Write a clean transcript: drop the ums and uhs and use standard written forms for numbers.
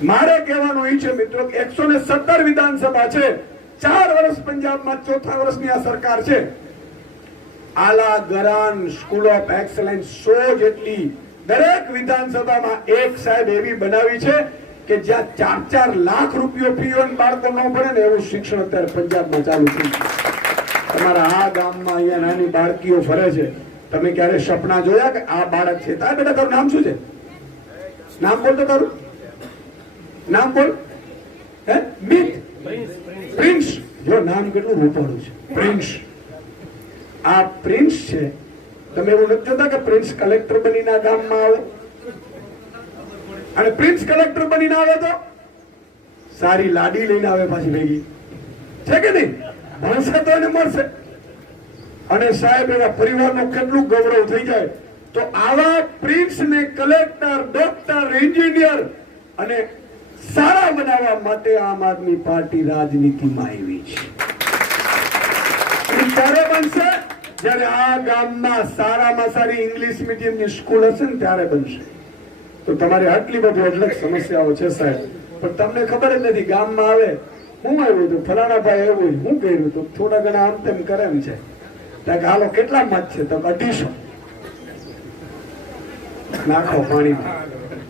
મારે કહેવાનું એ છે મિત્રો કે 117 વિધાનસભા છે, 4 વર્ષ પંજાબમાં, ચોથા વર્ષની આ સરકાર છે. આલા ગરાન સ્કૂલ ઓફ એક્સલન્સ 100 જેટલી દરેક વિધાનસભામાં એક સાહેબ એવી બનાવી છે કે જ્યાં 4-4 લાખ રૂપિયો ફી હોય બાળકો ન ભણે ને એવું શિક્ષણ અત્યારે પંજાબમાં ચાલુ થયું છે. તમારા આ ગામમાં અહીંયા નાની બાળકીઓ ફરે છે, તમે ક્યારે સપના જોયા કે આ બાળક છે? તાર બેટા તારું નામ શું છે? નામ બોલ તો તારું નામ બોલ. હે મિત પ્રિન્સ. જો નામ કેટલું રૂપાળું છે, પ્રિન્સ. આ પ્રિન્સ છે. તમે એવું નથી જોતા કે પ્રિન્સ કલેક્ટર બનીને આ ગામમાં આવે અને પ્રિન્સ કલેક્ટર બનીને આવે તો સારી લાડી લઈને આવે પાછી ભેગી, છે કે નહીં? ભણશે તો એને મળશે. અને સાહેબ એના પરિવારનું કેટલું ગૌરવ થઈ જાય. તો આવા પ્રિન્સ ને કલેક્ટર, ડોક્ટર, એન્જિનિયર અને સારા બનાવવા માટે આમ આદમી પાર્ટી રાજનીતિમાં આવી છે. ત્યારે બનશે જ્યારે આ ગામમાં સારામાં સારી ઇંગ્લિશ મીડિયમની સ્કૂલ હશે ને ત્યારે બનશે. તો તમારી આટલી બધી અઢળક સમસ્યાઓ છે સાહેબ, પણ તમને ખબર જ નથી. ગામમાં આવે હું આવ્યું હતું, ફલાણા ભાઈ આવ્યું, હું કર્યું હતું, થોડા ઘણા આમ તેમ કરે એમ છે. ત્યાં હાલો કેટલા મત છે? તો 250 નાખો પાણીમાં.